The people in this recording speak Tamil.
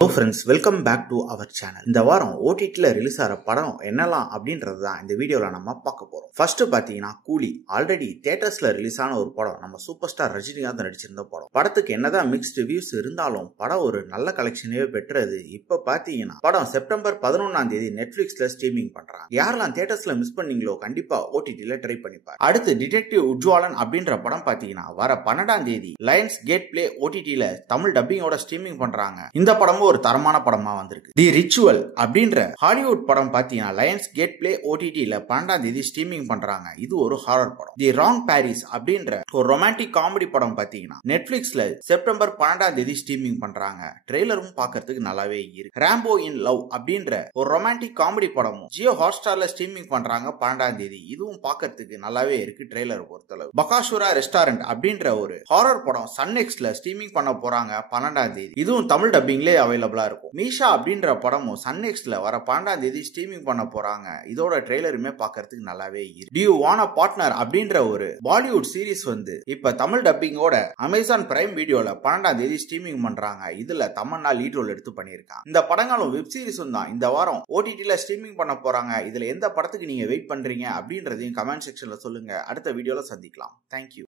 Hello friends, welcome back to our channel. இந்த வாரம் ஓடிடில ரிலீஸ் ஆற படம் என்னலாம் அப்படின்றது தான் இந்த வீடியோல நம்ம பார்க்க போறோம். ஃபர்ஸ்ட் பாத்தீங்கன்னா கூலி. ஆல்ரெடி தியேட்டர்ஸ்ல ரிலீஸ் ஆன ஒரு படம். நம்ம சூப்பர் ஸ்டார் ரஜினிகாந்த் நடிச்சிருந்த படம். படத்துக்கு என்னதான் மிக்ஸ்ட் ரிவ்யூஸ் இருந்தாலும் படம் ஒரு நல்ல கலெக்ஷனவே பெற்றது. இப்ப பாத்தீங்கன்னா படம் செப்டம்பர் 11ஆம் தேதி நெட்ஃபிளிக்ஸ்ல ஸ்ட்ரீமிங் பண்றாங்க. யாரெல்லாம் தியேட்டர்ஸ்ல மிஸ் பண்ணீங்களோ கண்டிப்பா ஓடிடில ட்ரை பண்ணி பாருங்க. அடுத்து டிடெக்டிவ் உஜ்வாலன் அப்படின்ற படம் பாத்தீங்கன்னா வர 12ஆம் தேதி லயன்ஸ் கேட் பிளே ஓடிடில தமிழ் டப்பிங்கோட ஸ்ட்ரீமிங் பண்றாங்க. இந்த படமும் ஒரு தரமான படமா வந்திருக்கு. தி ரிச்சுவல் அப்படின்ற ஹாலிவுட் படம் பாத்தீங்கன்னா லயன்ஸ் கேட் பிளே ஓடிடில 12ஆம் தேதி ஸ்ட்ரீமிங் பண்றாங்க. இது ஒரு ஹாரர் படம். தி ராங் பாரிஸ் அப்படின்ற ஒரு ரொமான்டிக் காமெடி படம் பாத்தீங்கன்னா நெட்ஃபிளிக்ஸ்ல செப்டம்பர் 12ஆம் தேதி ஸ்ட்ரீமிங் பண்றாங்க. ட்ரெய்லரும் பார்க்கிறதுக்கு நல்லாவே இருக்கு. ராம்போ இன் லவ் அப்படின்ற ஒரு ரொமான்டிக் காமெடி படமும் ஜியோ ஹாட்ஸ்டார்ல ஸ்ட்ரீமிங் பண்றாங்க 12ஆம் தேதி. இதுவும் பார்க்கிறதுக்கு நல்லாவே இருக்கு ட்ரெய்லர் பொறுத்தளவு. பகாசுரா ரெஸ்டாரண்ட் அப்படின்ற ஒரு ஹாரர் படம் சன்நெக்ஸ்ட்ல ஸ்ட்ரீமிங் பண்ண போறாங்க 12ஆம் தேதி. இதுவும் தமிழ் டப்பிங்லேயே அவைலபிளா இருக்கும். மீஷா அப்படின்ற படமும் சன்நெக்ஸ்ட்ல வர 12ஆம் தேதி ஸ்ட்ரீமிங் பண்ண போறாங்க. இதோட ட்ரெய்லருமே பார்க்கிறதுக்கு நல்லாவே இருக்கு. To you want a partner அப்படின்ற ஒரு பாலிவுட் சீரிஸ் வந்து இப்ப தமிழ் டப்பிங்கோட அமேசான் பிரைம் வீடியோல 12ஆம் தேதி ஸ்ட்ரீமிங் பண்றாங்க. இதுல தமன்னா லீட் ரோல் எடுத்து பண்ணிருக்காங்க. இந்த படங்களும் வெப் சீரிஸும் தான் இந்த வாரம் ஓடிடில ஸ்ட்ரீமிங் பண்ண போறாங்க. இதுல எந்த படத்துக்கு நீங்க வெயிட் பண்றீங்க அப்படின்றதையும் கமெண்ட் செக்ஷன்ல சொல்லுங்க. அடுத்த வீடியோல சந்திக்கலாம். தேங்க்யூ.